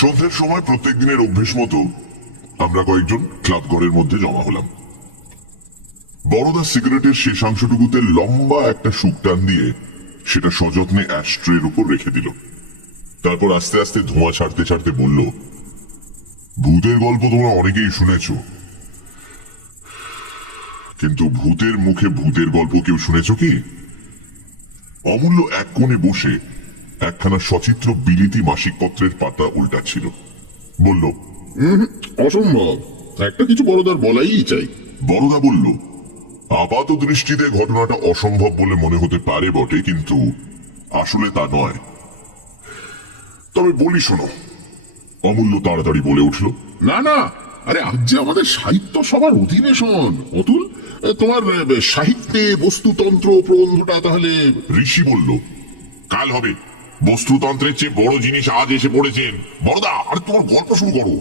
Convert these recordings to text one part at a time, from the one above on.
সন্ধ্যের সময় প্রত্যেক দিনের অভ্যেস মতো আমরা কয়েকজন ক্লাব ঘরের মধ্যে জমা হলাম। বড়দা সিগারেটের শেষাংশটুকুতে লম্বা একটা শুক টান দিয়ে সেটা সযত্নে অ্যাশট্রের উপর রেখে দিল। তারপর আস্তে আস্তে ধোঁয়া ছাড়তে ছাড়তে বলল, ভূতের গল্প তোমরা অনেকেই শুনেছ, কিন্তু ভূতের মুখে ভূতের গল্প কেউ শুনেছ কি? অমূল্য এক কোণে বসে একখানা সচিত্র বিলিতি মাসিক পত্রের পাতা উল্টাচ্ছিল। বলল, অসম্ভব। একটা কিছু বড়দার বলাই চাই। বড়দা বলল, আপাত দৃষ্টিতে ঘটনাটা অসম্ভব বলে মনে হতে পারে বটে, কিন্তু আসলে তা নয়। তবে বলি শোনো। অমূল্য তাড়াতাড়ি বলে উঠল, না না, আরে আজ যে আমাদের সাহিত্য সভার অধিবেশন অতুল, তোমার সাহিত্যে বস্তুতন্ত্র প্রবন্ধটা তাহলে। ঋষি বলল, কাল হবে। বস্তুতন্ত্রের চেয়ে বড় জিনিস আজ এসে পড়েছেন। বড়দা, আর তোমার গল্প শুরু করো।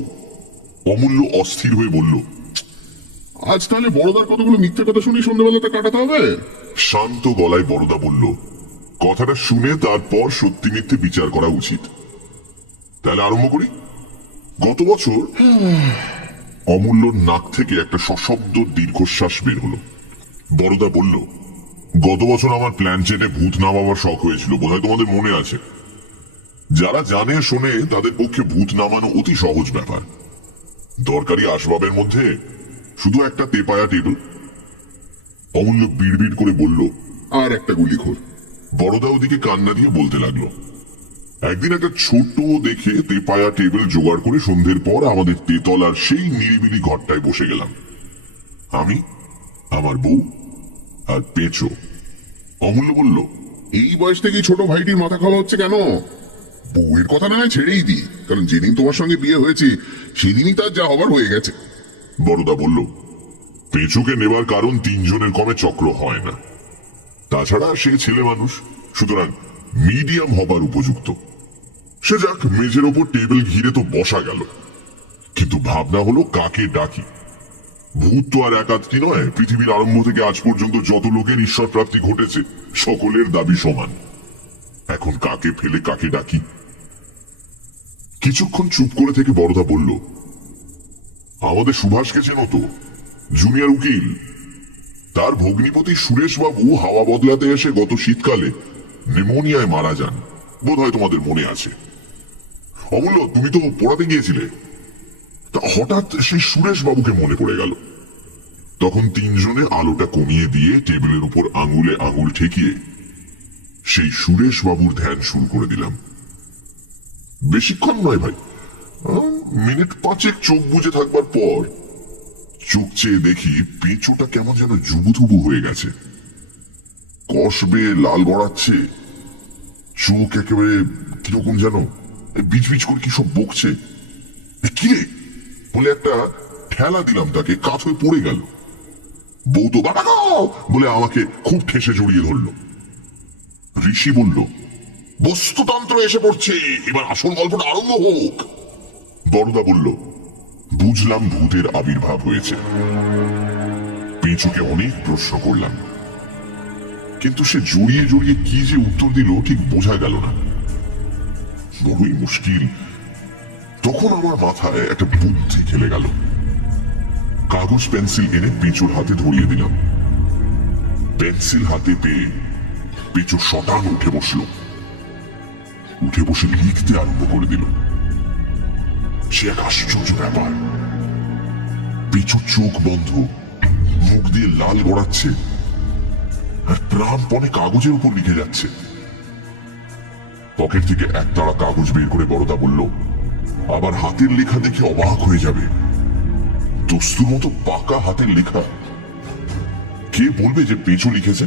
অমূল্য অস্থির হয়ে বলল, আজ তাহলে বড়দার কতগুলো মিথ্যে কথা শুনে সন্ধ্যাবেলাটা কাটাতে হবে। শান্ত গলায় বড়দা বলল, কথাটা শুনে তারপর সত্যি মিথ্যে বিচার করা উচিত। তাহলে আরম্ভ করি। গত বছর। অমূল্যর নাক থেকে একটা সশব্দ দীর্ঘশ্বাস বের হলো। বড়দা বলল, গত বছর আমার প্ল্যানচেটে ভূত নামাবার শখ হয়েছিল, বোধহয় তোমাদের মনে আছে। যারা জানে শোনে তাদের পক্ষে ভূত নামানো অতি সহজ ব্যাপার। দরকারি আসবাবের মধ্যে শুধু একটা তেপায়া টেবিল। অমূল্য বিড়বিড় করে বলল, আর একটা গুলিখোর। বড়দা ওদিকে কান্না দিয়ে বলতে লাগলো, একদিন একটা ছোট্ট দেখে তেপায়া টেবিল জোগাড় করে সন্ধ্যের পর আমাদের তেতলার সেই নিরিবিলি ঘরটায় বসে গেলাম। আমি, আমার বউ আর পেঁচো। অমূল্য বলল, এই বয়স থেকেই ছোট ভাইটির মাথা খাওয়া হচ্ছে কেন? বউয়ের কথা না হয় ছেড়েই দিই, কারণ যেদিন তোমার সঙ্গে বিয়ে হয়েছে সেদিনই তার যা হবার হয়ে গেছে। বড়দা বলল, পেঁচোকে নেবার কারণ তিনজনের কমে চক্র হয় না। তাছাড়া সে ছেলে মানুষ, সুতরাং মিডিয়াম হবার উপযুক্ত। সে যাক, মেঝের ওপর টেবিল ঘিরে তো বসা গেল, কিন্তু ভাবনা হলো কাকে ডাকি। ভূত তো আর একাধটি নয়, পৃথিবীর আরম্ভ থেকে আজ পর্যন্ত যত লোকের ঈশ্বর প্রাপ্তি ঘটেছে সকলের দাবি সমান। এখন কাকে ফেলে কাকে ডাকি? কিছুক্ষণ চুপ করে থেকে বড়দা বলল, আমাদের সুভাষকে চেনো তো? জুনিয়র উকিল। তার ভগ্নিপতি সুরেশ বাবু হাওয়া বদলাতে এসে গত শীতকালে নিউমোনিয়ায় মারা যান, বোধহয় তোমাদের মনে আছে। অমূল্য, তুমি তো পড়াতে গিয়েছিলে। তা হঠাৎ সেই সুরেশ বাবুকে মনে পড়ে গেল। তখন তিনজনে আলোটা কমিয়ে দিয়ে টেবিলের উপর আঙুলে আঙুল ঠেকিয়ে সেই সুরেশ বাবুর ধ্যান শুরু করে দিলাম। বেশিক্ষণ নয় ভাই, মিনিট পাঁচেক চোখ বুজে থাকবার পর চোখ চেয়ে দেখি পেঁচোটা কেমন যেন জুবুথুবু হয়ে গেছে। কষ বেয়ে লাল গড়াচ্ছে, চোখ একেবারে কিরকম যেন বিচ বিচ করে কি সব বকছে। কি রে বলে একটা ঠেলা দিলাম তাকে, কাত হয়ে পড়ে গেল। বউ তো বাবা গো বলে আমাকে খুব ঠেসে জড়িয়ে ধরল। ঋষি বলল, বস্তুতন্ত্র এসে পড়ছে, এবার আসল গল্পটা আরম্ভ হোক। বড়দা বলল, বুঝলাম ভূতের আবির্ভাব হয়েছে। পেঁচোকে অনেক প্রশ্ন করলাম, কিন্তু সে জড়িয়ে জড়িয়ে কি যে উত্তর দিল ঠিক বোঝা গেল না। বড়ই মুশকিল। তখন আমার মাথায় একটা বুদ্ধি খেলে গেল। কাগজ পেন্সিল এনে পেঁচোর হাতে ধরিয়ে দিলাম। পেন্সিল হাতে পেয়ে পেঁচো শটান উঠে বসল। উঠে বসে লিখতে আরম্ভ করে দিল। সে এক আশ্চর্য ব্যাপার। পেঁচোর চোখ বন্ধ, মুখ দিয়ে লাল গড়াচ্ছে, আর প্রাণপণে কাগজের উপর লিখে যাচ্ছে। পকেট থেকে এক তাড়া কাগজ বের করে বড়দা বলল, আবার হাতের লেখা দেখে অবাক হয়ে যাবে। দস্তুর মতো পাকা হাতের লেখা। কে বলবে যে পেঁচো লিখেছে?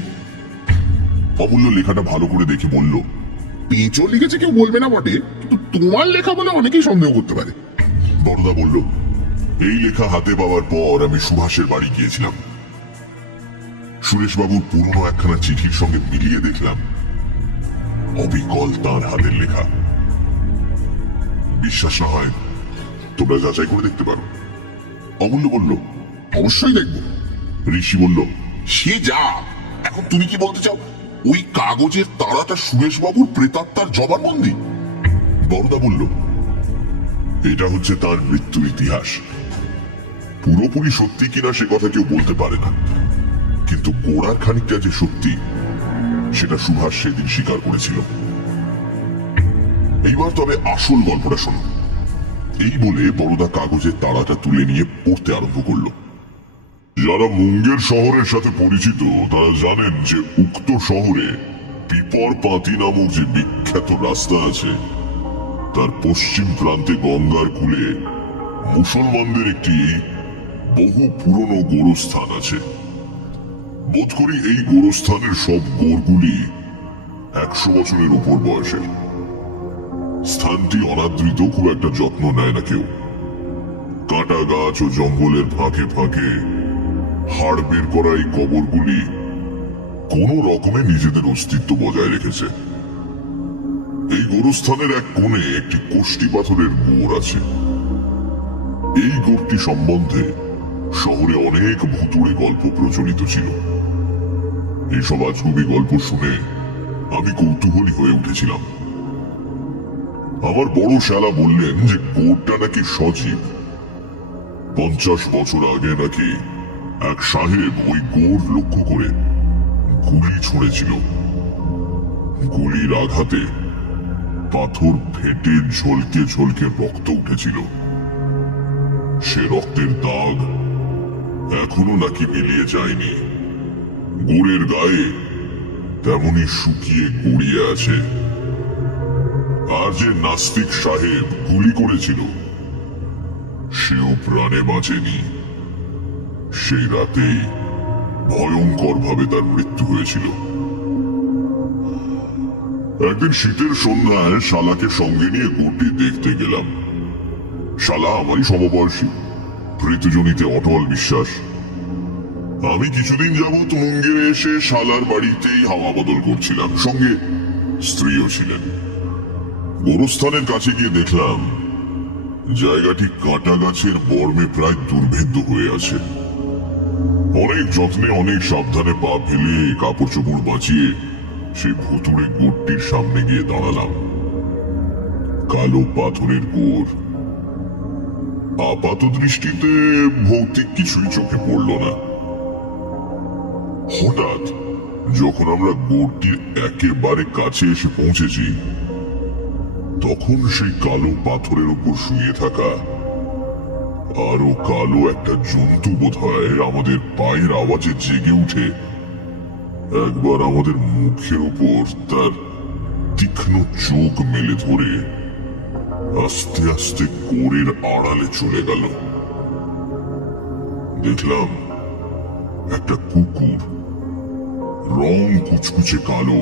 অমূল্য লেখাটা ভালো করে দেখে বলল, পেঁচো লিখেছে কেউ বলবে না বটে, কিন্তু তোমার লেখা বলে অনেকেই সন্দেহ করতে পারে। বড়দা বলল, এই লেখা হাতে পাওয়ার পর আমি সুভাষের বাড়ি গিয়েছিলাম। সুরেশবাবুর পুরনো একখানা চিঠির সঙ্গে মিলিয়ে দেখলাম অবিকল তাঁর হাতের লেখা। বিশ্বাস না হয় তোমরা যাচাই করে দেখতে পারো। অমূল্য বলল, অবশ্যই দেখবো। ঋষি বলল, সে যা, এখন তুমি কি বলতে চাও? ওই কাগজের তারাটা সুরেশবাবুর প্রেতাত্মার জবানবন্দি? বড়দা বলল, এটা হচ্ছে তার মৃত্যুর ইতিহাস। পুরোপুরি সত্যি কিনা সে কথা কেউ বলতে পারে না, কিন্তু গোড়ার খানিকটা যে সত্যি সেটা সুভাষ সেদিন স্বীকার করেছিল। এইবার তবে আসল গল্পটা শোনো। এই বলে বড়দা কাগজের তাড়াটা তুলে নিয়ে পড়তে আরম্ভ করলো। যারা মুঙ্গের শহরের সাথে পরিচিত তারা জানেন যে উক্ত শহরে পিপর পাতি নামক যে বিখ্যাত রাস্তা আছে তার পশ্চিম প্রান্তে গঙ্গার কূলে মুসলমানদের একটি বহু পুরনো গোরস্থান আছে। বোধ করি এই গোরস্থানের সব গোরগুলি 100 বছরের উপর বয়সের। স্থানটি অনাদৃত, খুব একটা যত্ন নেয় না কেউ। কাঁটা গাছ ও জঙ্গলের ফাঁকে ফাঁকে হাড় বের করা এই কবরগুলি কোন রকমে নিজেদের অস্তিত্ব বজায় রেখেছে। এই গোরস্থানের এক কোণে একটি কোষ্টি পাথরের গোর আছে। এই গোরটি সম্বন্ধে শহরে অনেক ভুতুড়ে গল্প প্রচলিত ছিল। এইসব আজগুবি গল্প শুনে আমি কৌতূহলী হয়ে উঠেছিলাম। আমার বড় শালা বললেন যে গোরটা নাকি সজীব। 50 বছর আগে নাকি এক সাহেব ওই গোর লক্ষ্য করে গুলি ছুঁড়েছিল। গুলির আঘাতে পাথর ফেটে ঝলকে ঝলকে রক্ত উঠেছিল। সে রক্তের দাগ এখনো নাকি মিলিয়ে যায়নি। গোড়ের গায়ে তেমনি শুকিয়ে গড়িয়ে আছে। আর যে নাস্তিক সাহেব গুলি করেছিল সেও প্রাণে বাঁচেনি। সেই রাতেই ভয়ঙ্কর ভাবে তার মৃত্যু হয়েছিল। একদিন শীতের সন্ধ্যায় শালাকে সঙ্গে নিয়ে গোরটি দেখতে গেলাম। শালা আমারই সমবয়সী, প্রীতজনিতে অটল বিশ্বাস। আমি কিছুদিন যাবৎ মুঙ্গেরে এসে শালার বাড়িতেই হাওয়া বদল করছিলাম, সঙ্গে স্ত্রীও ছিলেন। গোরস্থানের কাছে গিয়ে দেখলাম জায়গাটি কাঁটা গাছের বর্মে প্রায় দুর্ভেদ্য হয়ে আছে। অনেক যত্নে অনেক সাবধানে পা ফেলে কাপড় চোপড় বাঁচিয়ে সেই ভুতুড়ে গোরটির সামনে গিয়ে দাঁড়ালাম। কালো পাথরের গোর। আপাত দৃষ্টিতে ভৌতিক কিছুই চোখে পড়ল না। হঠাৎ যখন আমরা গোরটির একেবারে কাছে এসে পৌঁছেছি তখন সেই কালো পাথরের উপর শুয়ে থাকা আরো কালো একটা জন্তু বোধহয় আমাদের পায়ের আওয়াজে জেগে উঠে একবার আমাদের মুখের উপর তার তীক্ষ্ণ চোখ মেলে ধরে আস্তে আস্তে গোরের আড়ালে চলে গেল। দেখলাম একটা কুকুর, রং কুচকুচে কালো,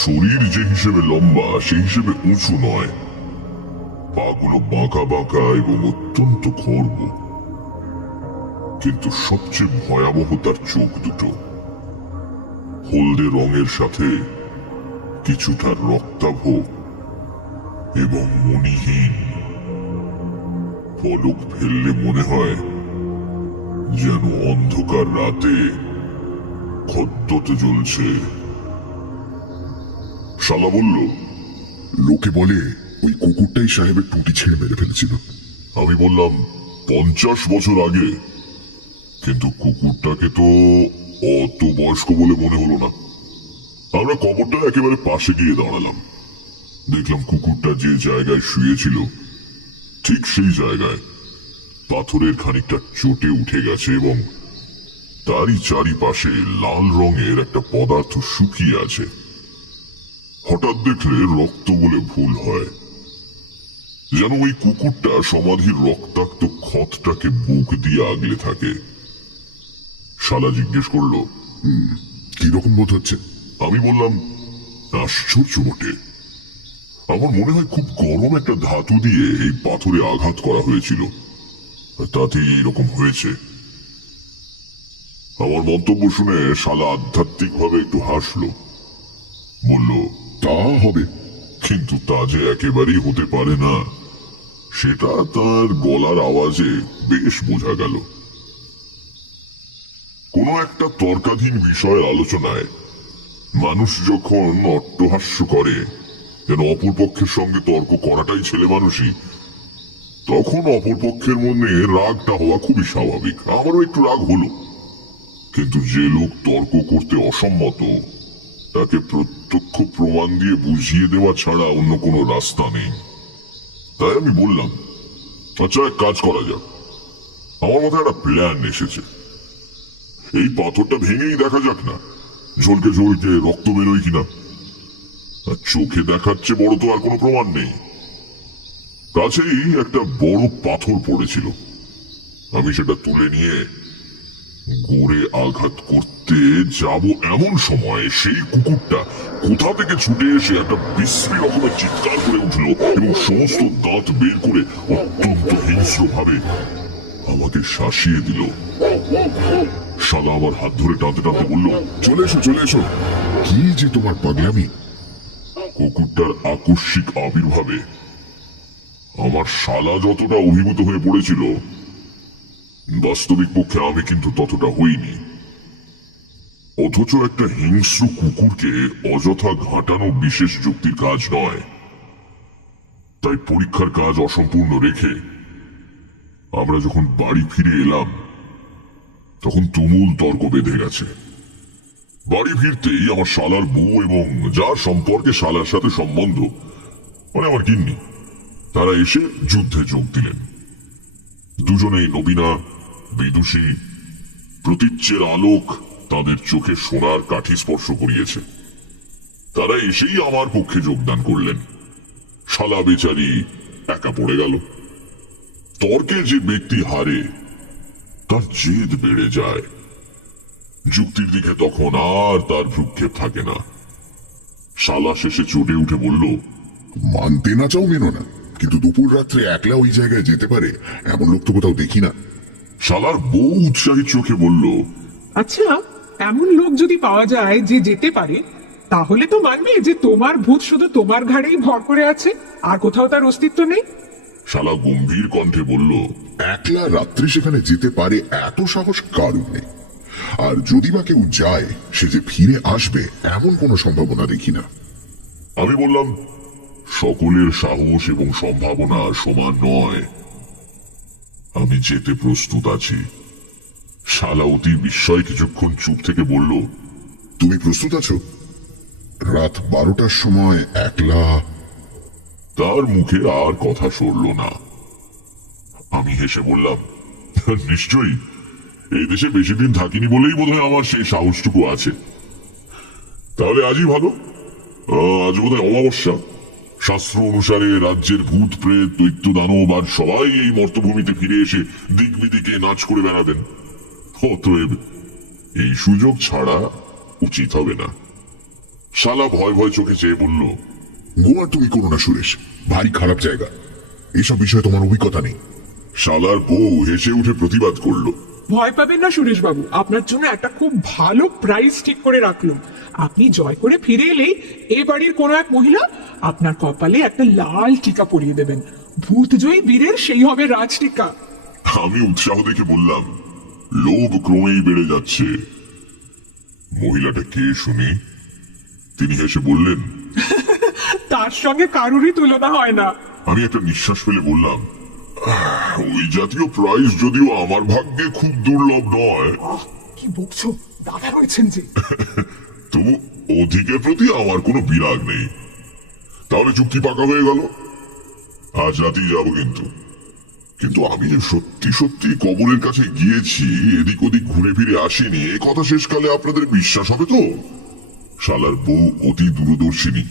শরীর যে হিসেবে লম্বা সেই হিসেবে উঁচু নয়, পাগুলো বাঁকা বাঁকা এবং অত্যন্ত খর্ব। কিন্তু সবচেয়ে ভয়াবহ তার চোখ দুটো, হলদে রঙের সাথে কিছুটা রক্তাভ এবং মণিহীন। পলক ফেললে মনে হয় যেন অন্ধকার রাতে খদ্দত জ্বলছে। শালা বলল, লোকে বলে ওই কুকুরটাই সাহেবের টুটি ছেড়ে মেরে ফেলেছিল। আমি বললাম 50 বছর আগে, কিন্তু কুকুরটাকে তো অত বয়স্ক বলে মনে হলো না। আমরা কবরটা একেবারে পাশে গিয়ে দাঁড়ালাম। দেখলাম কুকুরটা যে জায়গায় শুয়েছিল ঠিক সেই জায়গায় পাথরের খানিকটা চটে উঠে গেছে এবং তারই চারিপাশে লাল রঙের একটা পদার্থ শুকিয়ে আছে। হঠাৎ দেখলে রক্ত বলে ভুল হয়, যেন ওই কুকুরটা সমাধির রক্তাক্ত ক্ষতটাকে বুক দিয়ে আগলে থাকে। শালা জিজ্ঞেস করলো, কিরকম বোধ হচ্ছে? আমি বললাম, আশ্চর্য বটে। আমার মনে হয় খুব গরম একটা ধাতু দিয়ে এই পাথরে আঘাত করা হয়েছিল, তাতেই এইরকম হয়েছে। আমার মন্তব্য শুনে শালা আধ্যাত্মিক ভাবে একটু হাসলো, বলল, তা হবে, কিন্তু তা যে একেবারেই হতে পারে না সেটা তার গলার আওয়াজে বেশ বোঝা গেল। কোনো একটা তর্কাধীন বিষয়ের আলোচনায় মানুষ যখন অট্টহাস্য করে, যেন অপর পক্ষের সঙ্গে তর্ক করাটাই ছেলে মানুষই, তখন অপরপক্ষের মনে রাগটা হওয়া খুবই স্বাভাবিক। আমারও একটু রাগ হলো, কিন্তু যে লোক তর্ক করতে অসম্মত তাকে প্রত্যক্ষ প্রমাণ দিয়ে বুঝিয়ে দেওয়া ছাড়া অন্য কোনো রাস্তা নেই। তাই আমি বললাম, আচ্ছা এক কাজ করা যাক। আমার মাথায় একটা প্ল্যান এসেছে। এই পাথরটা ভেঙেই দেখা যাক না, ঝলকে ঝলকে রক্ত বেরোয় কিনা। আর চোখে দেখাচ্ছে বড় তো আর কোনো প্রমাণ নেই। কাছেই একটা বড় পাথর পড়েছিল, আমি সেটা তুলে নিয়ে গোড়ে আঘাত করতে যাব এমন সময় সেই কুকুরটা কোথা থেকে ছুটে এসে একটা বিশ্রী রকমের চিৎকার করে উঠল এবং সমস্ত দাঁত বের করে অত্যন্ত হিংস্র ভাবে আমাকে শাসিয়ে দিল। শালা আমার হাত ধরে টানতে টানতে বলল, চলে এসো চলে এসো, কি যে তোমার পাগলামি। কুকুরটার আকস্মিক আবির্ভাবে আমার শালা যতটা অভিভূত হয়ে পড়েছিল, বাস্তবিক পক্ষে আমি কিন্তু ততটা হইনি। অথচ একটা হিংস্র কুকুরকে অযথা ঘাঁটানো বিশেষ যুক্তির কাজ নয়। তাই পরীক্ষার কাজ অসম্পূর্ণ রেখে আমরা যখন বাড়ি ফিরে এলাম, তখন তুমুল তর্ক বেঁধে গেছে। বাড়ি ফিরতেই আমার শালার বউ এবং যার সম্পর্কে শালার সাথে সম্বন্ধ, মানে আমার গিন্নি, তারা এসে যুদ্ধে যোগ দিলেন। দুজনেই নবীনা, বিদুষী, প্রতীচ্যের আলোক তাদের চোখে সোনার কাঠি স্পর্শ করিয়েছে। তারা এসেই আমার পক্ষে যোগদান করলেন। শালা বেচারি একা পড়ে গেল। তর্কে যে ব্যক্তি হারে তার জেদ বেড়ে যায়। যুক্তির দিকে তখন আর তার ভ্রুক্ষেপ থাকে না। শালা শেষে চটে উঠে বলল, মানতে না চাও মেনো না, কিন্তু দুপুর রাত্রে একলা ওই জায়গায় যেতে পারে এমন লোক তো কোথাও দেখি না। শালার বউ উৎসাহী চোখে বলল, আচ্ছা, এমন লোক যদি পাওয়া যায় যে যেতে পারে, তাহলে তো মানবে যে তোমার ভূত শুধু তোমার ঘাড়েই ভর করে আছে, আর কোথাও তার অস্তিত্ব নেই। শালা গম্ভীর কণ্ঠে বলল, একলা রাত্রি সেখানে যেতে পারে এত সাহস কারণ নেই। আর যদি বা কেউ যায়, সে যে ফিরে আসবে এমন কোনো সম্ভাবনা দেখি না। আমি বললাম, সকলের সাহস এবং সম্ভাবনা সমান নয়। আমি যেতে প্রস্তুত আছি। শালা অতি বিস্ময় কিছুক্ষণ চুপ থেকে বলল, তুমি প্রস্তুত আছো? রাত 12টার সময় একলা? তার মুখে আর কথা সরল না। আমি হেসে বললাম, নিশ্চয়ই, এই দেশে বেশি দিন থাকিনি বলেই বোধহয় আমার সেই সাহসটুকু আছে। তাহলে আজই ভালো। আজ বোধহয় অমাবস্যা। শাস্ত্র অনুসারে রাজ্যের ভূত প্রেত দৈত্য দানব আর সবাই এই মর্তভূমিতে ফিরে এসে দিক বিদিকে নাচ করে বেড়াবেন। অতএব এই সুযোগ ছাড়া উচিত হবে না। শালা ভয় ভয় চোখে চেয়ে বলল, গোয়া তুমি করো না সুরেশ, ভারী খারাপ জায়গা, এসব বিষয়ে তোমার অভিজ্ঞতা নেই। শালার বউ হেসে উঠে প্রতিবাদ করলো, ভয় পাবেন না সুরেশ বাবু, আপনার জন্য একটা খুব ভালো প্রাইজ ঠিক করে রাখলাম। আপনি জয় করে ফিরে এলেই এ বাড়ির কোনো এক মহিলা আপনার কপালে একটা লাল টিকা পরিয়ে দেবেন। ভূতজয়ী বীরের সেই হবে রাজ টিকা। আমি উৎসাহ দেখে বললাম, লোভ ক্রমেই বেড়ে যাচ্ছে। মহিলাটা কে শুনি? তিনি হেসে বললেন, তার সঙ্গে কারুরই তুলনা হয় না। আমি একটা নিঃশ্বাস ফেলে বললাম, ওই জাতীয় প্রাইজ যদিও আমার ভাগ্যে খুব দুর্লভ নয়, কি বকছো, দাদা রয়েছেন যে। তবু অধিকের প্রতি আমার কোনো বিরাগ নেই। তাহলে চুক্তি পাকা হয়ে গেল। আজ রাতেই যাব। কিন্তু আমি যে সত্যি সত্যি কবরের কাছে গিয়েছি, এদিক ওদিক ঘুরে ফিরে আসিনি, এ কথা শেষকালে আপনাদের বিশ্বাস হবে তো? শালার বউ অতি দূরদর্শিনী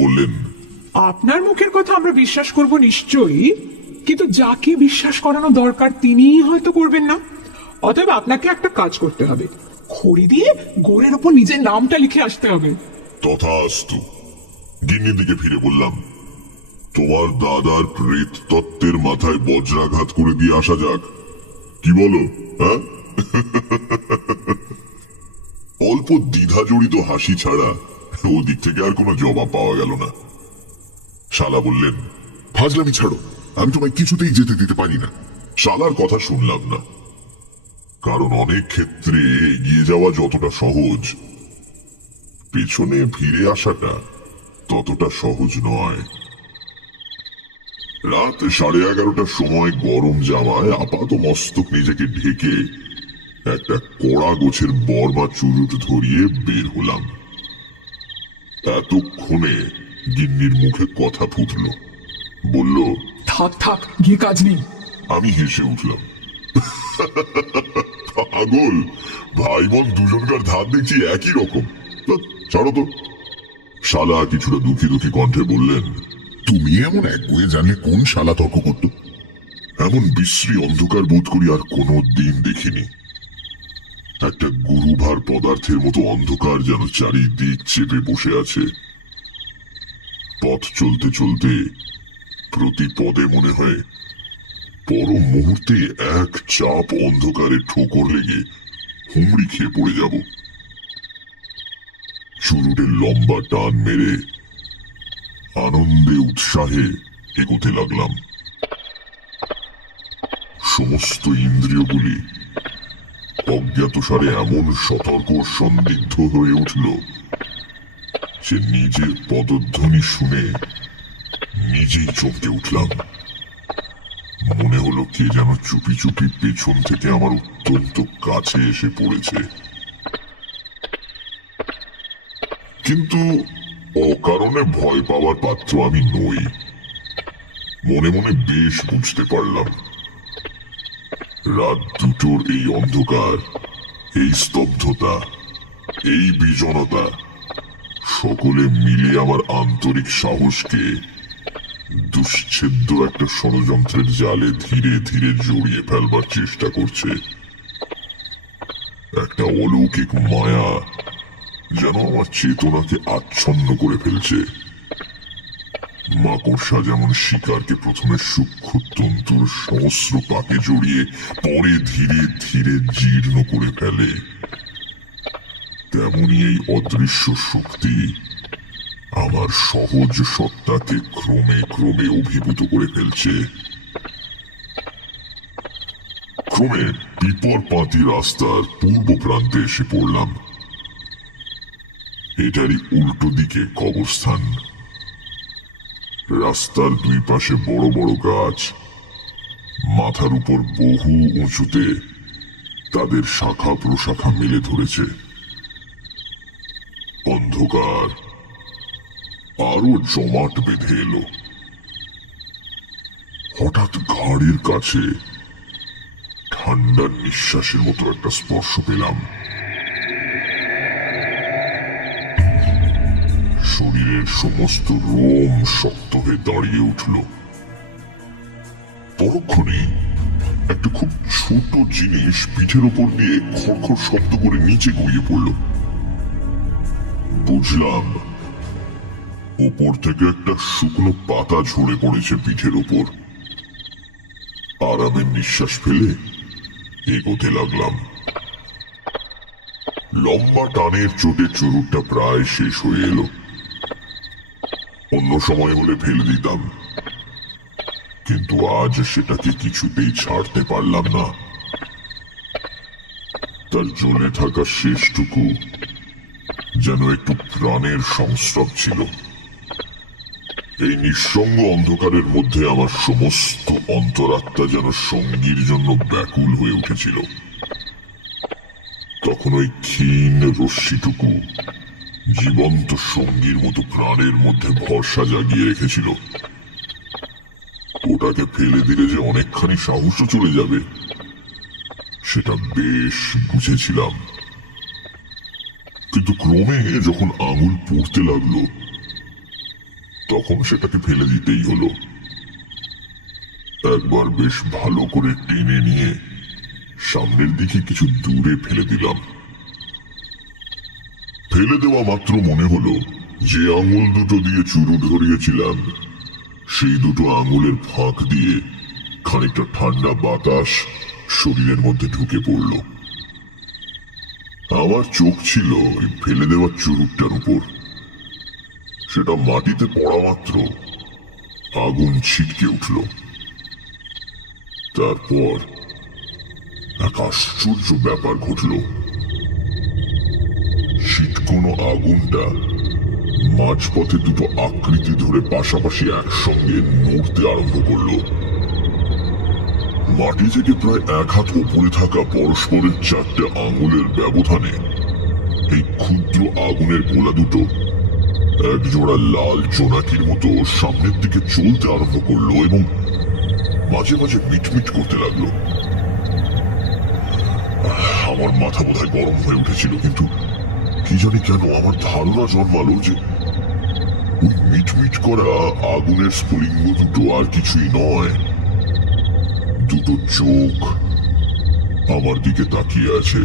বললেন, আপনার মুখের কথা আমরা বিশ্বাস করব নিশ্চয়ই, কিন্তু যাকে বিশ্বাস করানো দরকার তিনিই হয়তো করবেন না। অতএব আপনাকে একটা কাজ করতে হবে, খড়ি দিয়ে গোড়ের উপর নিজের নামটা লিখে আসতে হবে। তথাস্তু। গিন্নির দিকে ফিরে বললাম, তোমার দাদার প্রেত তত্ত্বের মাথায় বজ্রাঘাত করে দিয়ে আসা যাক, কি বলো? হ্যাঁ? অল্প দ্বিধা জড়িত হাসি ছাড়া ওদিক থেকে আর কোনো জবাব পাওয়া গেল না। শালা বললেন, ফাজলামি ছাড়ো, আমি তোমায় কিছুতেই যেতে দিতে পারি না। শালার কথা শুনলাম না, কারণ অনেক ক্ষেত্রে এগিয়ে যাওয়া যতটা সহজ, পেছনে ফিরে আসাটা ততটা সহজ নয়। রাত 11:30টার সময় গরম জামায় আপাত মস্তক নিজেকে ঢেকে একটা কড়া গোছের বর্মা চুরুট ধরিয়ে বের হলাম। এতক্ষণে গিন্নির মুখে কথা ফুটল, বলল, থাক থাক, গিয়ে কাজ নেই। আমি হেসে উঠলাম, পাগল, ভাই বোন দুজনকার ধার দেখছি একই রকম। ছাড়ো তো। শালা কিছুটা দুঃখী দুঃখী কণ্ঠে বললেন, তুমি এমন একগুয়ে জানলে কোন শালা তর্ক করত? এমন বিশ্রী অন্ধকার বোধ করি আর কোনো দিন দেখিনি। একটা গুরুভার পদার্থের মতো অন্ধকার যেন চারিদিক চেপে বসে আছে। পথ চলতে চলতে প্রতি পদে মনে হয় পর মুহূর্তে এক চাপ অন্ধকারে ঠোকর লেগে হুমড়ি খেয়ে পড়ে যাব। চুরুটের লম্বা টান মেরে আনন্দে উৎসাহে এগোতে লাগলাম। সমস্ত ইন্দ্রিয়গুলি অজ্ঞাতসারে এমন সতর্ক সন্দিগ্ধ হয়ে উঠল যে নিজের পদধ্বনি শুনে নিজেই চমকে উঠলাম। মনে হলো কে যেন চুপি চুপি পেছন থেকে আমার অত্যন্ত কাছে এসে পড়েছে। কিন্তু অকারণে ভয় পাওয়ার পাত্র আমি নই। মনে মনে বেশ বুঝতে পারলাম রাত দুটোর এই অন্ধকার, এই স্তব্ধতা, এই বিজনতা সকলে মিলে আমার আন্তরিক সাহসকে দুশ্ছেদ্য একটা ষড়যন্ত্রের জালে ধীরে ধীরে জড়িয়ে ফেলবার চেষ্টা করছে। একটা অলৌকিক মায়া যেন আমার চেতনাকে আচ্ছন্ন করে ফেলছে। মাকড়সা যেমন শিকারকে প্রথমে সূক্ষ্ম তন্তুর সহস্র পাকে জড়িয়ে পরে ধীরে ধীরে জীর্ণ করে ফেলে, তেমনি এই অদৃশ্য শক্তি আমার সহজ সত্তাকে ক্রমে ক্রমে অভিভূত করে ফেলছে। ক্রমে পিপর পাতি রাস্তার পূর্ব প্রান্তে এসে পড়লাম। এটারই উল্টো দিকে কবরস্থান। রাস্তার দুই পাশে বড় বড় গাছ, মাথার উপর বহু উঁচুতে তাদের শাখা প্রশাখা মেলে ধরেছে। অন্ধকার আরো জমাট বেঁধে এলো। হঠাৎ ঘাড়ের কাছে ঠান্ডা নিঃশ্বাসের মতো একটা স্পর্শ পেলাম। শরীরের সমস্ত রোম শক্ত হয়ে দাঁড়িয়ে উঠল। পরক্ষণে একটা খুব ছোট জিনিস পিঠের উপর দিয়ে খড়খড় শব্দ করে নিচে গড়িয়ে পড়ল। বুঝলাম উপর থেকে একটা শুকনো পাতা ঝরে পড়েছে পিঠের উপর। আরামের নিঃশ্বাস ফেলে এগোতে লাগলাম। লম্বা টানের চোটে চুরুটটা প্রায় শেষ হয়ে এলো। অন্য সময় হলে ফেলে দিতাম, কিন্তু আজ সেটাকে কিছুতেই ছাড়তে পারলাম না। তার জ্বলে থাকা শেষটুকু যেন একটু প্রাণের সংস্রব ছিল। এই নিঃসঙ্গ অন্ধকারের মধ্যে আমার সমস্ত অন্তরাত্মা যেন সঙ্গীর জন্য ব্যাকুল হয়ে উঠেছিল। তখন ওই ক্ষীণ রশ্মিটুকু জীবন্ত সঙ্গীর মতো প্রাণের মধ্যে ভরসা জাগিয়ে রেখেছিল। ওটাকে ফেলে দিলে যে অনেকখানি সাহসও চলে যাবে সেটা বেশ বুঝেছিলাম। কিন্তু ক্রমে যখন আঙুল পড়তে লাগলো তখন সেটাকে ফেলে দিতেই হলো। একবার বেশ ভালো করে টেনে নিয়ে সামনের দিকে কিছু দূরে ফেলে দিলাম। ফেলে দেওয়া মাত্র মনে হলো যে আঙুল দুটো দিয়ে চুরু ধরিয়েছিলাম সেই দুটো আঙুলের ফাঁক দিয়ে খানিকটা ঠান্ডা বাতাস শরীরের মধ্যে ঢুকে পড়ল। আমার চোখ ছিল ওই ফেলে দেওয়া চুরুটটার উপর। সেটা মাটিতে পড়া মাত্র আগুন ছিটকে উঠল। তারপর এক আশ্চর্য ব্যাপার ঘটল। ছিটকোনো আগুনটা মাঝপথে দুটো আকৃতি ধরে পাশাপাশি একসঙ্গে নড়তে আরম্ভ করলো। মাটি থেকে প্রায় 1 হাত উপরে থাকা পরস্পরের 4টে আঙুলের ব্যবধানে এই ক্ষুদ্র আগুনের গোলা দুটো একজোড়া লাল জোনাকির মতো সামনের দিকে চলতে আরম্ভ করলো এবং মাঝে মাঝে মিটমিট করতে লাগলো। আমার মাথা বোধহয় গরম হয়ে উঠেছিল, কিন্তু কি জানি কেন আমার ধারণা জন্মালো যে ওই মিটমিট করা আগুনের স্ফুলিঙ্গ দুটো আর কিছুই নয়, দুটো চোখ আমার দিকে তাকিয়ে আছে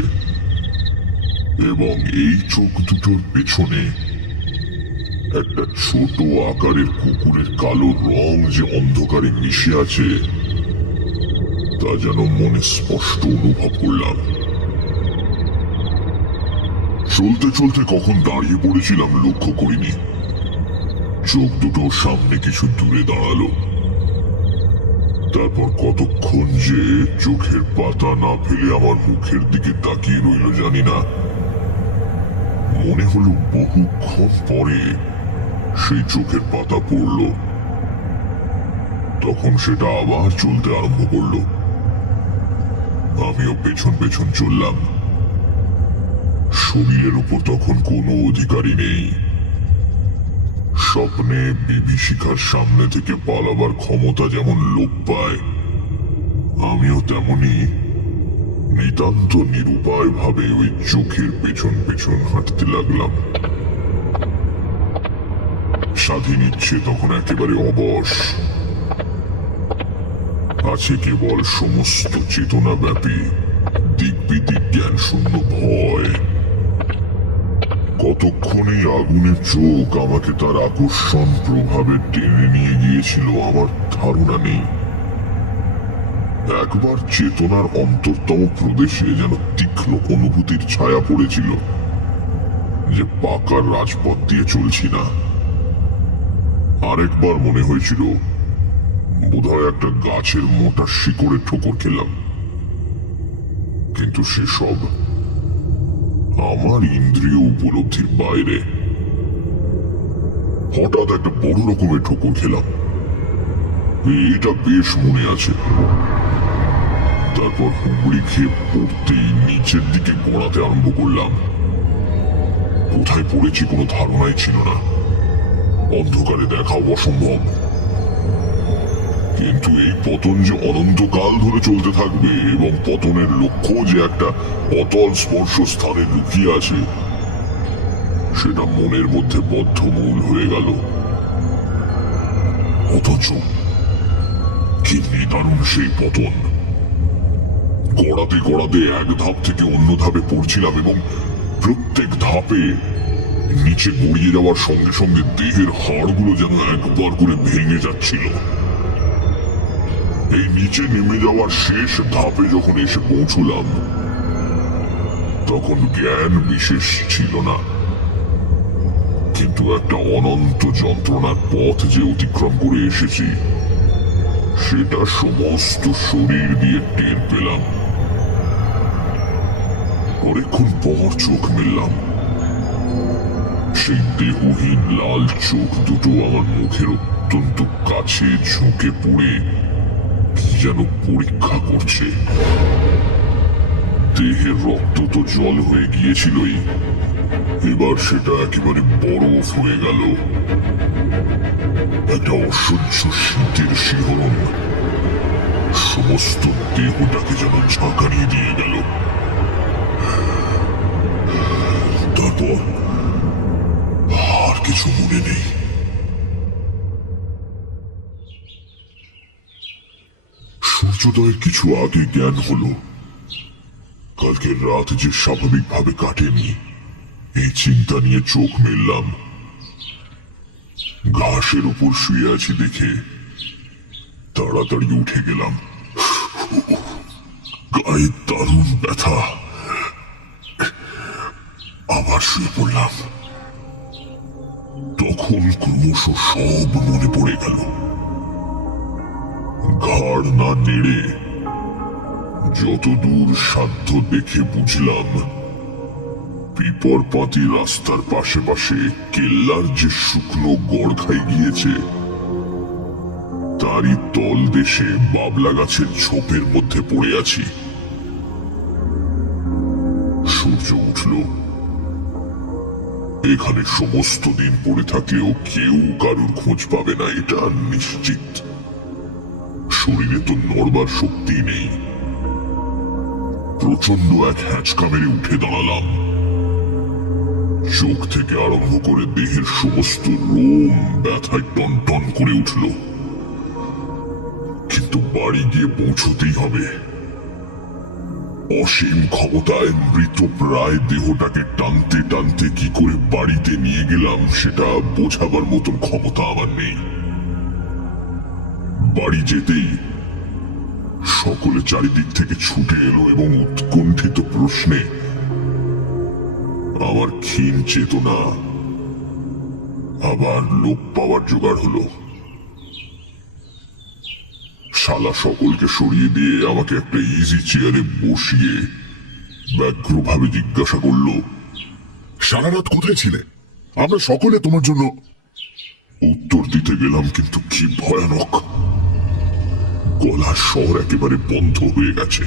এবং এই চোখ দুটোর পেছনে একটা ছোট আকারের কুকুরের কালো রং যে অন্ধকারে মিশে আছে তা যেন মনে স্পষ্ট অনুভব করলাম। চলতে চলতে কখন দাঁড়িয়ে পড়েছিলাম লক্ষ্য করিনি। চোখ দুটো সামনে কিছু দূরে দাঁড়ালো। তারপর কতক্ষণ যে চোখের পাতা না ফেলে আমার মুখের দিকে তাকিয়ে রইল জানি না। মনে হলো বহুক্ষণ পরে সেই চোখের পাতা পড়ল। তখন সেটা আবার চলতে আরম্ভ করলো। আমিও পেছন পেছন চললাম। শরীরের উপর তখন কোনো অধিকারী নেই। স্বপ্নে বিভীষিকার সামনে থেকে পালাবার ক্ষমতা যেমন লোপ পায়, আমিও তেমনি নিতান্ত নিরুপায় ভাবে ওই চোখের পেছন পেছন হাঁটতে লাগলাম। স্বাধীন ইচ্ছে তখন একেবারে অবশ। আছে কেবল সমস্ত চেতনা ব্যাপী দিগ্বিদিক জ্ঞান শূন্য ভয়। কতক্ষণে আগুনের চোখ আমাকে তার আকর্ষণ প্রভাবে টেনে নিয়ে গিয়েছিল আমার ধারণা নেই। একবার চেতনার অন্তরতম প্রদেশে যেন তীক্ষ্ণ অনুভূতির ছায়া পড়েছিল যে পাকার রাজপথ দিয়ে চলছি না। আরেকবার মনে হয়েছিল বোধহয় একটা গাছের মোটা শিকড়ে ঠোকর খেলাম, কিন্তু সেসব আমার ইন্দ্রিয় উপলব্ধির বাইরে। হঠাৎ একটা বড় রকমের ঠোকর খেলাম, এটা বেশ মনে আছে। তারপর হুমড়ি খেয়ে পড়তেই নিচের দিকে গড়াতে আরম্ভ করলাম। কোথায় পড়েছি কোনো ধারণাই ছিল না। অন্ধকারে দেখাও অসম্ভব, কিন্তু এই পতন যে অনন্তকাল ধরে চলতে থাকবে এবং পতনের লক্ষ্য যে একটা অতল স্পর্শ স্থানে লুকিয়ে আছে সেটা মনের মধ্যে বদ্ধমূল হয়ে গেল। অথচ কি নিদারুণ সেই পতন! গড়াতে গড়াতে এক ধাপ থেকে অন্য ধাপে পড়ছিলাম এবং প্রত্যেক ধাপে নিচে গড়িয়ে যাওয়ার সঙ্গে সঙ্গে দেহের হাড়গুলো যেন একবার করে ভেঙে যাচ্ছিল। এই নিচে নেমে যাওয়ার শেষ ধাপে যখন এসে পৌঁছলাম তখন জ্ঞান বিশেষ ছিল না, কিন্তু একটা অনন্ত যন্ত্রণার পথ যে অতিক্রম করে এসেছি সেটা সমস্ত শরীর দিয়ে টের পেলাম। অনেকক্ষণ পর চোখ মেললাম। সেই দেহহীন লাল চোখ দুটো আমার মুখের অত্যন্ত কাছে ঝুঁকে পড়ে কি যেন পরীক্ষা করছে। দেহের রক্ত তো জল হয়ে গিয়েছিলই, এবার সেটা একেবারে বরফ হয়ে গেল। একটা অসহ্য শীতের শিহরণ সমস্ত দেহটাকে যেন ঝাঁকানিয়ে দিয়ে গেল। তারপর আর কিছু মনে নেই। সূর্যোদয়ের কিছু আগে জ্ঞান হলো কালকের রাত যে স্বাভাবিকভাবে কাটেনি, এই চিন্তা নিয়ে চোখ মেললাম। ঘাসের উপর শুয়ে আছি দেখে তাড়াতাড়ি উঠে গেলাম। গায়ে দারুণ ব্যথা। আবার শুয়ে পড়লাম। তখন ক্রমশ সব মনে পড়ে গেল। ঘাড় না নেড়ে যতদূর সাধ্য দেখে বুঝলাম পিপরপাতি রাস্তার পাশে পাশে কেল্লার যে শুকনো গড় খাই গিয়েছে তারই তল দেশে বাবলা গাছের ঝোপের মধ্যে পড়ে আছি। সূর্য উঠল। এখানে সমস্ত দিন পড়ে থাকলেও কেউ কারুর খোঁজ পাবে না, এটা নিশ্চিত। শরীরে তো নড়বার শক্তি নেই। প্রচন্ড এক হ্যাঁচকা মেরে উঠে দাঁড়ালাম। চোখ থেকে আরম্ভ করে দেহের সমস্ত রোম ব্যথায় টনটন করে উঠল। কিন্তু বাড়ি গিয়ে পৌঁছতেই হবে। অসীম ক্ষমতায় মৃত প্রায় দেহটাকে টানতে টানতে কি করে বাড়িতে নিয়ে গেলাম সেটা বোঝাবার মতন ক্ষমতা আমার নেই। বাড়ি যেতেই সকলে চারিদিক থেকে ছুটে এলো এবং উৎকণ্ঠিত প্রশ্নে আমার ক্ষীণ চেতনা আবার লোপ পাওয়ার জোগাড় হলো। শালা সকলকে সরিয়ে দিয়ে আমাকে একটা ইজি চেয়ারে বসিয়ে ব্যগ্রভাবে জিজ্ঞাসা করলো, সারা রাত কোথায় ছিলে? আমরা সকলে তোমার জন্য। উত্তর দিতে গেলাম কিন্তু কি ভয়ানক, গলার স্বর একেবারে বন্ধ হয়ে গেছে।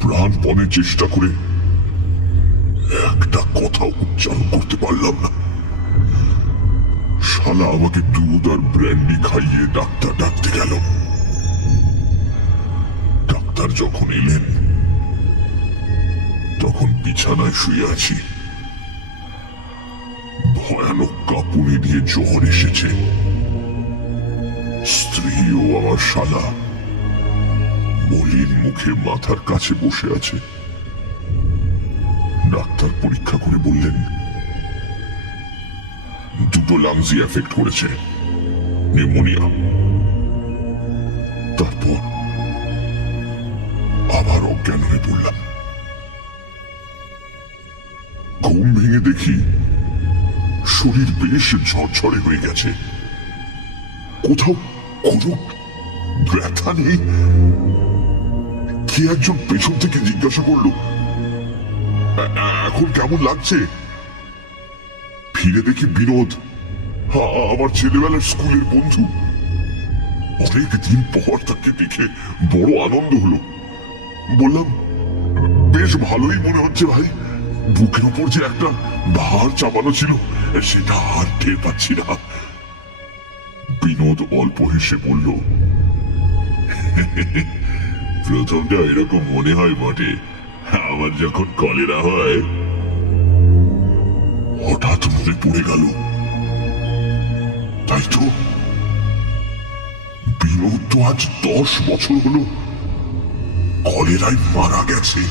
প্রাণপণে চেষ্টা করে একটা কথা উচ্চারণ করতে পারলাম না। শালা আমাকে দুধ আর ব্র্যান্ডি খাইয়ে ডাক্তার ডাকতে গেল। ডাক্তার যখন এলেন তখন বিছানায় শুয়ে আছি। ভয়ানক কাঁপুনি দিয়ে জ্বর এসেছে। স্ত্রী ও আমার শালা মলিন মুখে মাথার কাছে বসে আছে। ডাক্তার পরীক্ষা করে বললেন, দুটো লাংসই এফেক্ট করেছে, নিউমোনিয়া। তারপর আবার অজ্ঞান হয়ে পড়লাম। ঘুম ভেঙে দেখি শরীর বেশ ঝরঝরে হয়ে গেছে, কোথাও কোনো ব্যথা নেই। কে একজন পেছন থেকে জিজ্ঞাসা করলো, এখন কেমন লাগছে? ফিরে দেখি বিনোদ, আমার ছেলেবেলার স্কুলের বন্ধু। অনেকদিন পর তাকে দেখে বড় আনন্দ হলো। বললাম, বেশ ভালোই মনে হচ্ছে ভাই। বুকের উপর যে একটা ভার চাপানো ছিল সেটা আর টের পাচ্ছি না। বিনোদ অল্প হেসে বলল, প্রথমটা এরকম মনে হয় বটে, আমার যখন কলেরা হয়। হঠাৎ মনে পড়ে গেল, তাই তো বিনোদ তো আজ 10 বছর হলো কলেরায় মারা গেছে।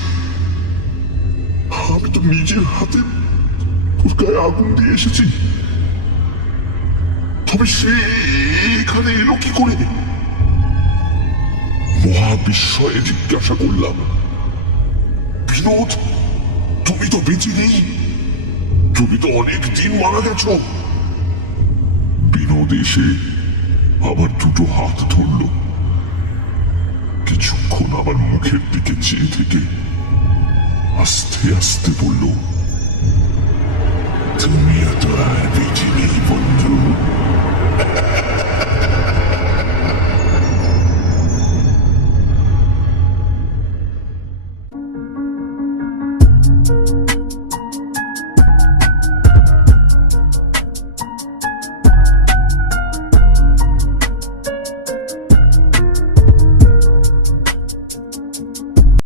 আমি তো নিজের হাতে ওর গায়ে আগুন দিয়ে এসেছি। তবে সে এখানে এলো কি করে? মহা বিস্ময়ে জিজ্ঞাসা করলাম, বিনোদ, তুমি তো বেঁচে নেই, তুমি তো অনেক দিন মারা গেছ। বিনোদ এসে আমার দুটো হাত ধরল। কিছুক্ষণ আমার মুখের দিকে চেয়ে থেকে আস্তে আস্তে বলল, তুমি তো আর বেঁচে নেই বন্ধু।